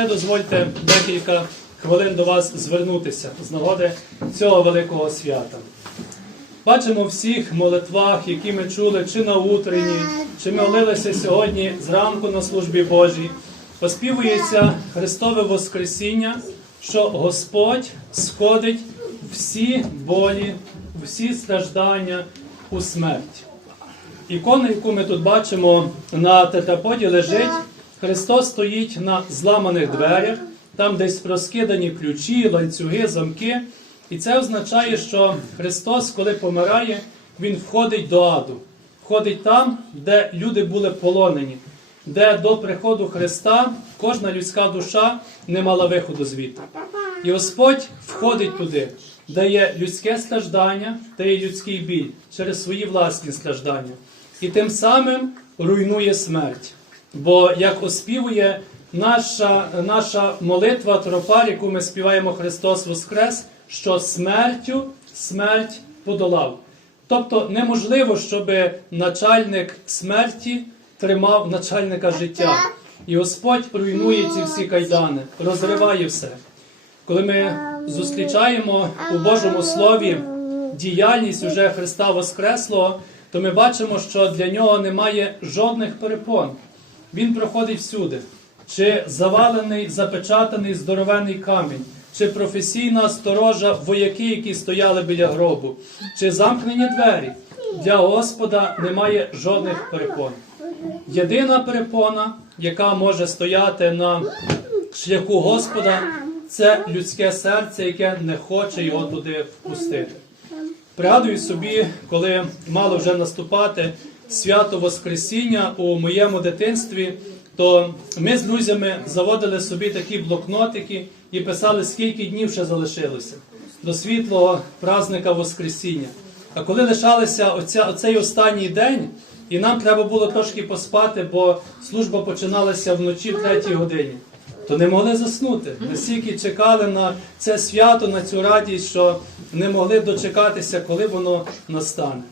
ще дозвольте декілька хвилин до вас звернутися з нагоди цього великого свята. Бачимо всіх молитвах, які ми чули, чи на утренні, чи ми молилися сьогодні зранку на службі Божій, оспівується Христове Воскресіння, що Господь сходить всі болі, всі страждання у смерть. Ікона, яку ми тут бачимо на тетраподі, лежить. Христос стоїть на зламаних дверях, там десь розкидані ключі, ланцюги, замки. І це означає, що Христос, коли помирає, Він входить до аду, входить там, де люди були полонені, де до приходу Христа кожна людська душа не мала виходу звідти. І Господь входить туди, де є людське страждання, де є людський біль через свої власні страждання. І тим самим руйнує смерть. Бо як оспівує наша, наша молитва тропар, яку ми співаємо Христос Воскрес, що смертю смерть подолав. Тобто неможливо, щоб начальник смерті тримав начальника життя. І Господь руйнує ці всі кайдани, розриває все. Коли ми зустрічаємо у Божому Слові діяльність уже Христа Воскреслого, то ми бачимо, що для нього немає жодних перепон. Він проходить всюди. Чи завалений, запечатаний здоровенний камінь, чи професійна сторожа вояки, які стояли біля гробу, чи замкнені двері. Для Господа немає жодних перепон. Єдина перепона, яка може стояти на шляху Господа, це людське серце, яке не хоче його туди впустити. Пригадую собі, коли мало вже наступати свято Воскресіння у моєму дитинстві, то ми з друзями заводили собі такі блокнотики і писали, скільки днів ще залишилося до світлого праздника Воскресіння. А коли лишалися оця, оцей останній день, і нам треба було трошки поспати, бо служба починалася вночі в третій годині, то не могли заснути. Настільки чекали на це свято, на цю радість, що не могли дочекатися, коли воно настане.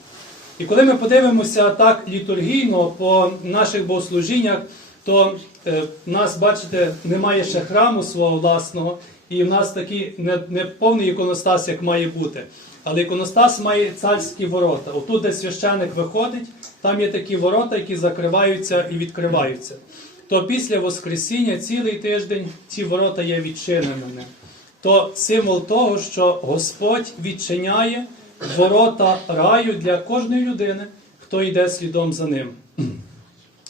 І коли ми подивимося так літургійно по наших богослужіннях, то е, в нас, бачите, немає ще храму свого власного, і в нас такий не, не повний іконостас, як має бути. Але іконостас має царські ворота. Отут, де священик виходить, там є такі ворота, які закриваються і відкриваються. То після Воскресіння цілий тиждень ці ворота є відчиненими. То символ того, що Господь відчиняє ворота раю для кожної людини, хто йде слідом за ним.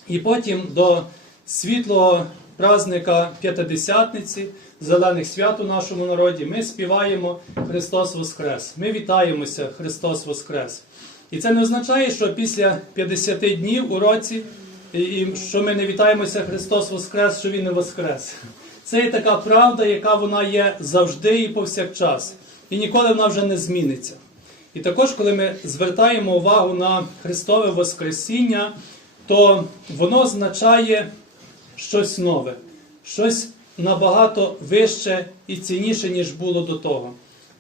І потім до світлого праздника П'ятидесятниці, зелених свят у нашому народі, ми співаємо Христос Воскрес. Ми вітаємося Христос Воскрес. І це не означає, що після 50 днів у році, і що ми не вітаємося Христос Воскрес, що Він не Воскрес. Це є така правда, яка вона є завжди і повсякчас. І ніколи вона вже не зміниться. І також, коли ми звертаємо увагу на Христове Воскресіння, то воно означає щось нове, щось набагато вище і цінніше, ніж було до того.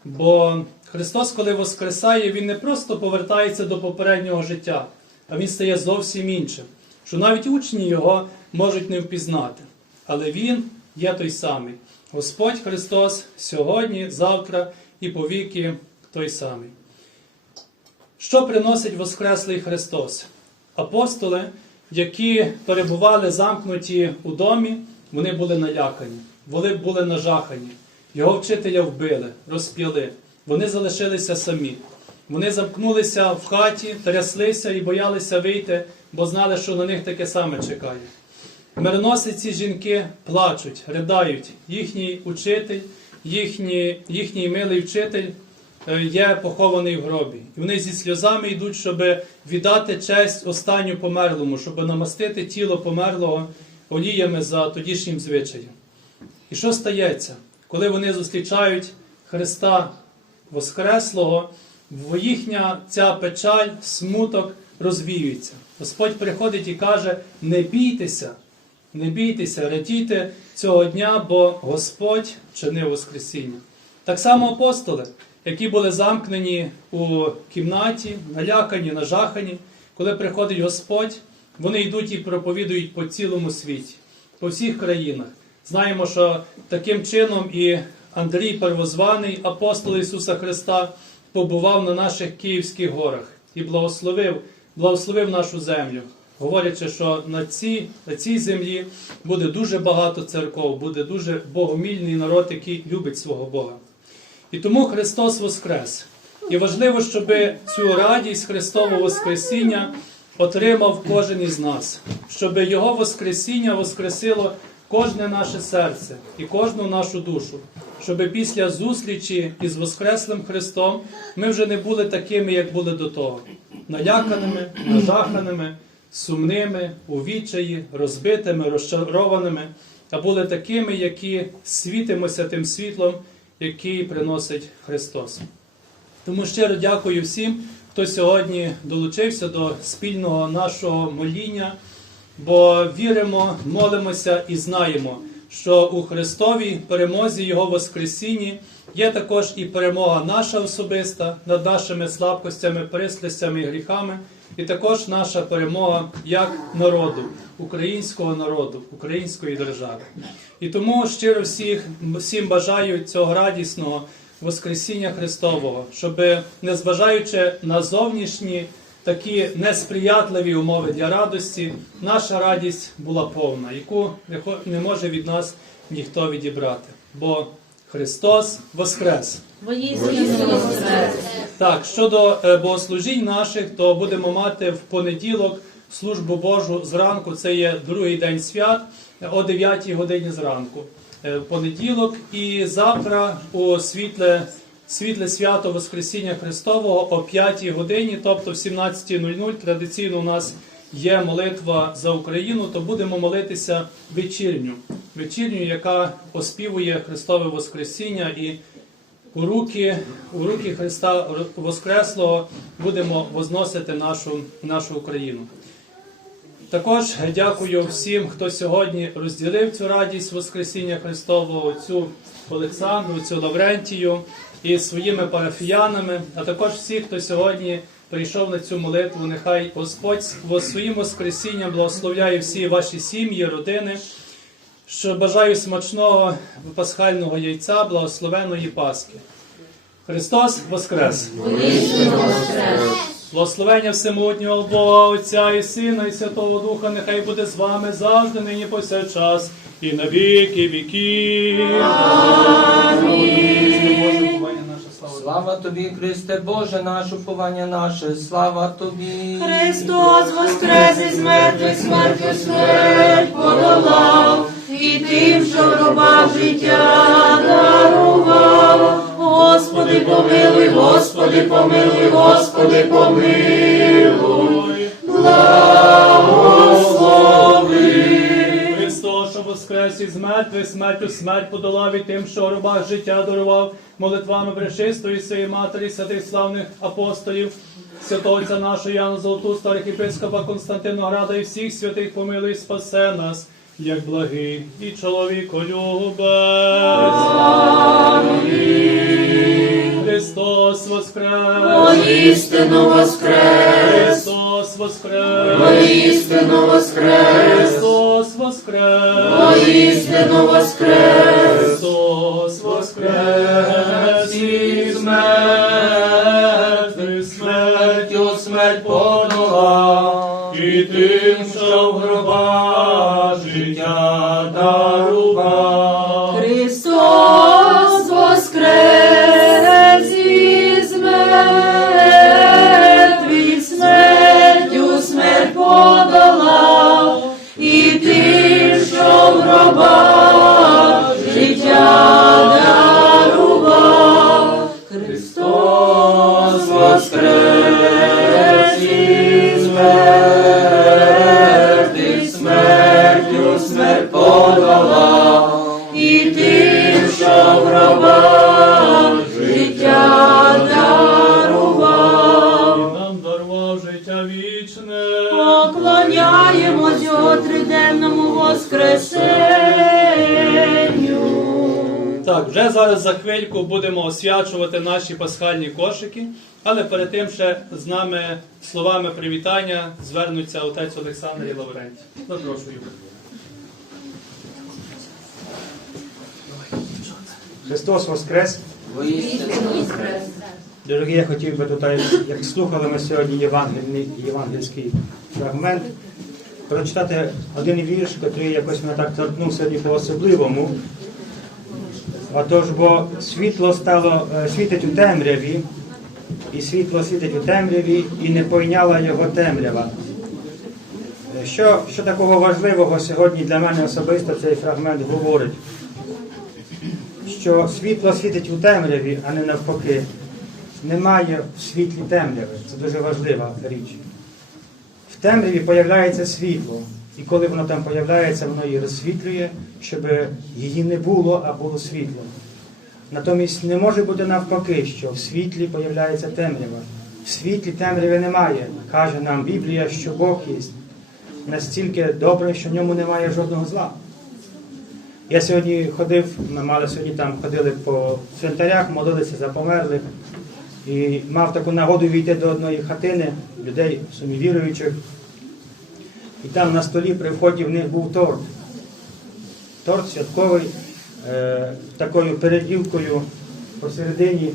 Бо Христос, коли Воскресає, Він не просто повертається до попереднього життя, а Він стає зовсім іншим, що навіть учні Його можуть не впізнати. Але Він є той самий. Господь Христос сьогодні, завтра і повіки той самий. Що приносить Воскреслий Христос? Апостоли, які перебували замкнуті у домі, вони були налякані, вони були нажахані. Його вчителя вбили, розп'яли. Вони залишилися самі. Вони замкнулися в хаті, тряслися і боялися вийти, бо знали, що на них таке саме чекає. Мироносиці жінки плачуть, ридають. Їхній учитель, їхній, їхній милий вчитель є похований в гробі. І вони зі сльозами йдуть, щоб віддати честь останню померлому, щоб намастити тіло померлого оліями за тодішнім звичаєм. І що стається, коли вони зустрічають Христа Воскреслого, їхня ця печаль, смуток розвіюється. Господь приходить і каже: не бійтеся, не бійтеся, радійте цього дня, бо Господь чинив Воскресіння. Так само апостоли, які були замкнені у кімнаті, налякані, нажахані, коли приходить Господь, вони йдуть і проповідують по цілому світі, по всіх країнах. Знаємо, що таким чином і Андрій Первозваний, апостол Ісуса Христа, побував на наших Київських горах і благословив, благословив нашу землю, говорячи, що на цій, на цій землі буде дуже багато церков, буде дуже богомільний народ, який любить свого Бога. І тому Христос Воскрес. І важливо, щоб цю радість Христового Воскресіння отримав кожен із нас, щоб Його Воскресіння воскресило кожне наше серце і кожну нашу душу, щоб після зустрічі із Воскреслим Христом ми вже не були такими, як були до того, наляканими, нажаханими, сумними, у відчаї, розбитими, розчарованими, а були такими, які світимося тим світлом, який приносить Христос. Тому щиро дякую всім, хто сьогодні долучився до спільного нашого моління, бо віримо, молимося і знаємо, що у Христовій перемозі Його Воскресінні є також і перемога наша особиста над нашими слабкостями, пристрастями і гріхами, і також наша перемога як народу, українського народу, української держави. І тому щиро всіх, всім бажаю цього радісного. Воскресіння Христового, щоб, незважаючи на зовнішні такі несприятливі умови для радості, наша радість була повна, яку не може від нас ніхто відібрати. Бо Христос Воскрес! Так, щодо е, богослужінь наших, то будемо мати в понеділок службу Божу зранку. Це є другий день свят е, о 9 годині зранку. Е, В понеділок і завтра у світле, світле свято Воскресіння Христового о 5 годині, тобто в 17.00 традиційно у нас є молитва за Україну, то будемо молитися вечірню, вечірню, яка оспівує Христове Воскресіння і у руки, у руки Христа Воскреслого будемо возносити нашу, нашу Україну. Також дякую всім, хто сьогодні розділив цю радість Воскресіння Христового, цю Олександру, цю Лаврентію і своїми парафіянами, а також всіх, хто сьогодні прийшов на цю молитву. Нехай Господь своїм Воскресінням благословляє всі ваші сім'ї, родини. Що бажаю смачного пасхального яйця, благословеної Пасхи. Христос Воскрес! Благословення всемогутнього Бога, Отця і Сина, і Святого Духа, нехай буде з вами завжди, нині повсякчас, і на віки віків. Амінь. Слава тобі, Христе Боже, наш уповання наше, слава тобі. Христос воскрес із мертвих смертю смерть подолав, і тим, що в гробах життя дарував. Господи, помилуй, Господи, помилуй, Господи, помилуй, благослови. Воскрес із мертвих, смертю смерть подолав і тим, що в гробах життя дарував молитвами Пречистої своєї матері, святих славних апостолів, святого Отця нашого Яна Золотуста, архіпископа Константина Града і всіх святих помилуй, і спасе нас, як благий і чоловіколюбець. Христос воскрес! Воістину воскрес, Христос воскрес! воістину воскрес, Христос воскрес! воістину воскрес. Христос воскрес із мертвих смертю смерть подолав, і тим, що в гробах зараз за хвильку будемо освячувати наші пасхальні кошики, але перед тим ще з нами словами привітання звернуться отець Олександр і Лаврентій. Запрошую. Христос Воскрес! Дорогі, я хотів би тут, як слухали ми сьогодні євангельський фрагмент, прочитати один вірш, який якось мене так торкнув сьогодні по-особливому. Отож, бо світло стало, е, світить у темряві, і світло світить у темряві, і не пойняла його темрява. Е, Що, що такого важливого сьогодні для мене особисто цей фрагмент говорить? Що світло світить у темряві, а не навпаки. Немає в світлі темряви. Це дуже важлива річ. В темряві появляється світло. І коли воно там появляється, воно її розсвітлює, щоб її не було, а було світло. Натомість не може бути навпаки, що в світлі появляється темрява. В світлі темряви немає. Каже нам Біблія, що Бог є настільки добрий, що в ньому немає жодного зла. Я сьогодні ходив, ми мали сьогодні там ходили по цвинтарях, молилися за померлих. І мав таку нагоду війти до одної хатини людей сумівіруючих. І там на столі при вході в них був торт. Торт святковий, е, такою переділкою посередині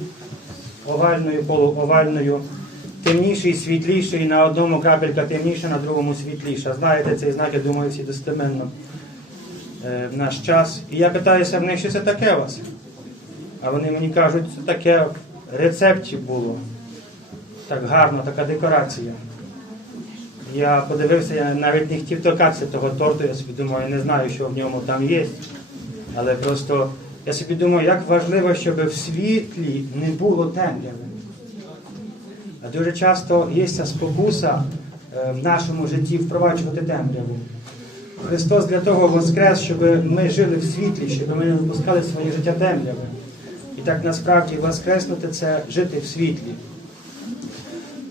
овальною, полуовальною, темніший, світліший, на одному крапелька темніша, на другому світліша. Знаєте цей знак, я думаю, всі достеменно е, в наш час. І я питаюся в них, що це таке у вас? А вони мені кажуть, це таке в рецепті було. Так гарно, така декорація. Я подивився, я навіть не хотів торкатися того торту, я собі думаю, не знаю, що в ньому там є. Але просто я собі думаю, як важливо, щоб в світлі не було темряви. А дуже часто є ця спокуса е, в нашому житті впроваджувати темряву. Христос для того воскрес, щоб ми жили в світлі, щоб ми не допускали своє життя темряви. І так насправді воскреснути це жити в світлі.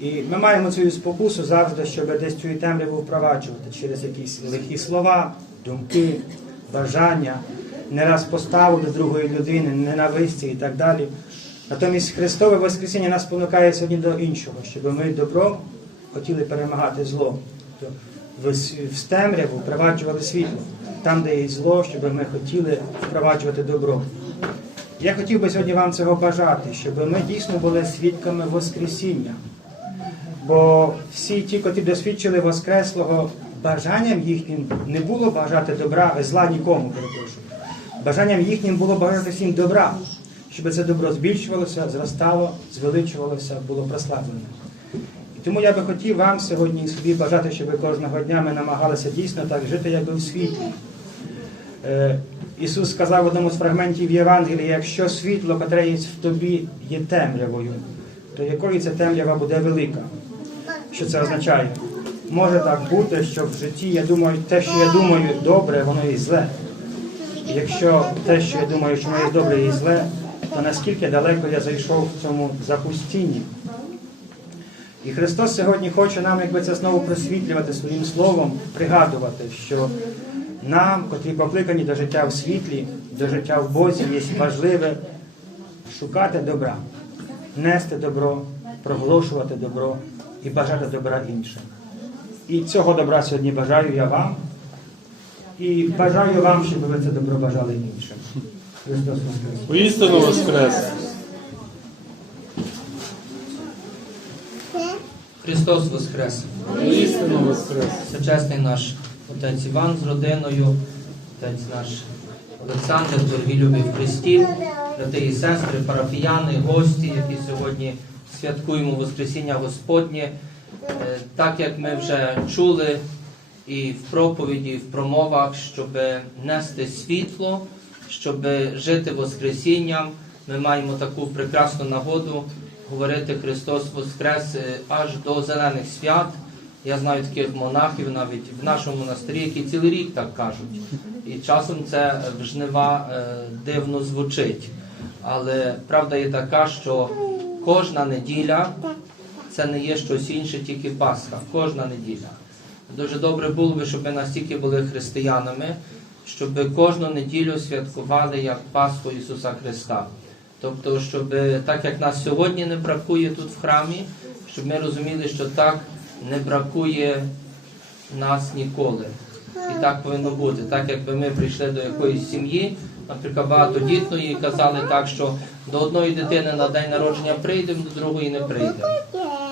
І ми маємо цю спокусу завжди, щоб десь цю темряву впроваджувати через якісь лихі слова, думки, бажання, не раз поставу до другої людини, ненависті і так далі. Натомість Христове Воскресіння нас спонукає сьогодні до іншого, щоб ми добром хотіли перемагати зло. Тобто в темряву впроваджували світло. Там, де є зло, щоб ми хотіли впроваджувати добро. Я хотів би сьогодні вам цього бажати, щоб ми дійсно були свідками Воскресіння. Бо всі ті, котрі досвідчили Воскреслого, бажанням їхнім не було бажати добра, зла нікому, перепрошую. Бажанням їхнім було бажати всім добра, щоб це добро збільшувалося, зростало, звеличувалося, було прославлене. І тому я би хотів вам сьогодні собі бажати, щоб ви кожного дня ми намагалися дійсно так жити, якби в світлі. Е, Ісус сказав в одному з фрагментів Євангелія, якщо світло, котре є в тобі, є темрявою, то якою ця темрява буде велика? Що це означає? Може так бути, що в житті я думаю, те, що я думаю добре, воно і зле. Якщо те, що я думаю, що воно є добре і зле, то наскільки далеко я зайшов в цьому запустінні? І Христос сьогодні хоче нам, якби це знову просвітлювати своїм словом, пригадувати, що нам, котрі покликані до життя в світлі, до життя в Бозі, є важливе шукати добра, нести добро, проголошувати добро і бажати добра іншим. І цього добра сьогодні бажаю я вам. І бажаю вам, щоб ви це добро бажали іншим. Христос Воскрес! Поістину воскрес! Христос Воскрес! Поістину воскрес! Всечесний наш отець Іван з родиною, отець наш Олександр, дорогі любі в Христі, брати і сестри, парафіяни, гості, які сьогодні святкуємо Воскресіння Господнє. Е, Так як ми вже чули і в проповіді, і в промовах, щоб нести світло, щоб жити Воскресінням, ми маємо таку прекрасну нагоду говорити Христос Воскрес е, аж до зелених свят. Я знаю таких монахів навіть в нашому монастирі, які цілий рік так кажуть. І часом це в жнива е, дивно звучить. Але правда є така, що кожна неділя це не є щось інше, тільки Пасха. Кожна неділя. Дуже добре було би, щоб ми настільки були християнами, щоб кожну неділю святкували як Пасху Ісуса Христа. Тобто, щоб так як нас сьогодні не бракує тут в храмі, щоб ми розуміли, що так не бракує нас ніколи. І так повинно бути. Так якби ми прийшли до якоїсь сім'ї, наприклад, багатодітної, казали так, що до одної дитини на день народження прийдемо, до другої не прийдемо.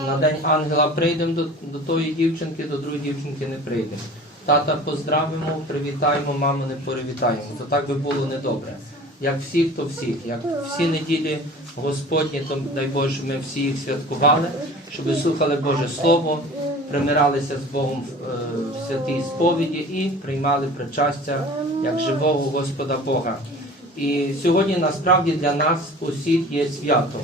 На день ангела прийдемо до, до тої дівчинки, до другої дівчинки не прийдемо. Тата поздравимо, привітаємо, маму не привітаємо. То так би було недобре. Як всіх, то всіх. Як всі неділі Господні, то дай Боже, ми всі їх святкували, щоб слухали Боже Слово, примиралися з Богом в, е, святій сповіді і приймали причастя як живого Господа Бога. І сьогодні насправді для нас усіх є свято.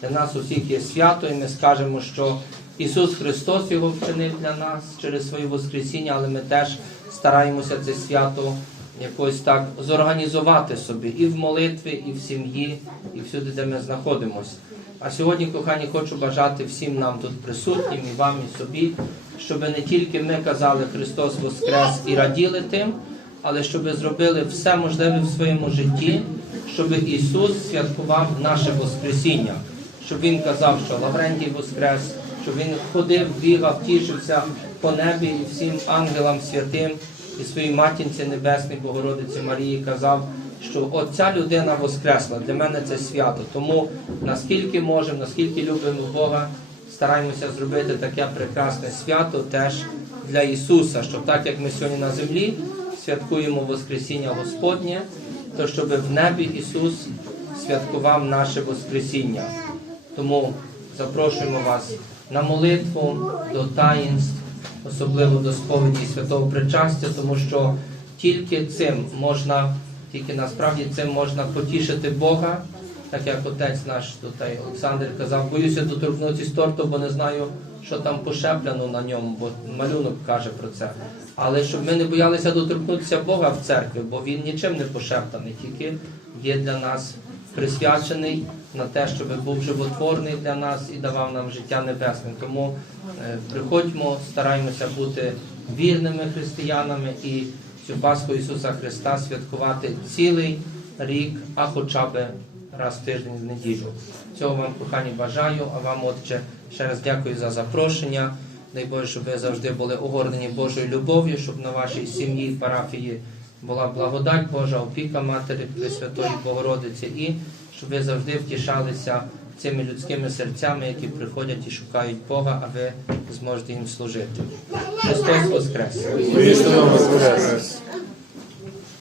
Для нас усіх є свято, і ми скажемо, що Ісус Христос його вчинив для нас через своє Воскресіння, але ми теж стараємося це свято якось так зорганізувати собі і в молитві, і в сім'ї, і всюди, де ми знаходимося. А сьогодні, кохані, хочу бажати всім нам тут присутнім, і вам, і собі, щоб не тільки ми казали Христос Воскрес і раділи тим, але щоб зробили все можливе в своєму житті, щоб Ісус святкував наше Воскресіння, щоб Він казав, що Лаврентій Воскрес, щоб Він ходив, бігав, тішився по небі і всім ангелам святим і своїй матінці Небесній Богородиці Марії казав, що от ця людина воскресла. Для мене це свято. Тому наскільки можемо, наскільки любимо Бога, стараємося зробити таке прекрасне свято теж для Ісуса, щоб так як ми сьогодні на землі святкуємо Воскресіння Господнє, то щоб в небі Ісус святкував наше Воскресіння. Тому запрошуємо вас на молитву до таїнств, особливо до сповіді святого причастя, тому що тільки цим можна, тільки насправді цим можна потішити Бога, так як отець наш тут Олександр казав, боюся доторкнутися торту, бо не знаю, що там пошепляно на ньому, бо малюнок каже про це. Але щоб ми не боялися доторкнутися Бога в церкві, бо він нічим не пошептаний, тільки є для нас присвячений на те, щоб був животворний для нас і давав нам життя небесне. Тому е, приходьмо, стараємося бути вірними християнами і цю Пасху Ісуса Христа святкувати цілий рік, а хоча б раз в тиждень в неділю. Цього вам кохані бажаю, а вам, отче, ще раз дякую за запрошення. Дай Боже, щоб ви завжди були огорнені Божою любов'ю, щоб на вашій сім'ї, парафії була благодать Божа, опіка Матері Пресвятої Богородиці, і щоб ви завжди втішалися цими людськими серцями, які приходять і шукають Бога, а ви зможете їм служити. Христос Воскрес! Христос воскрес!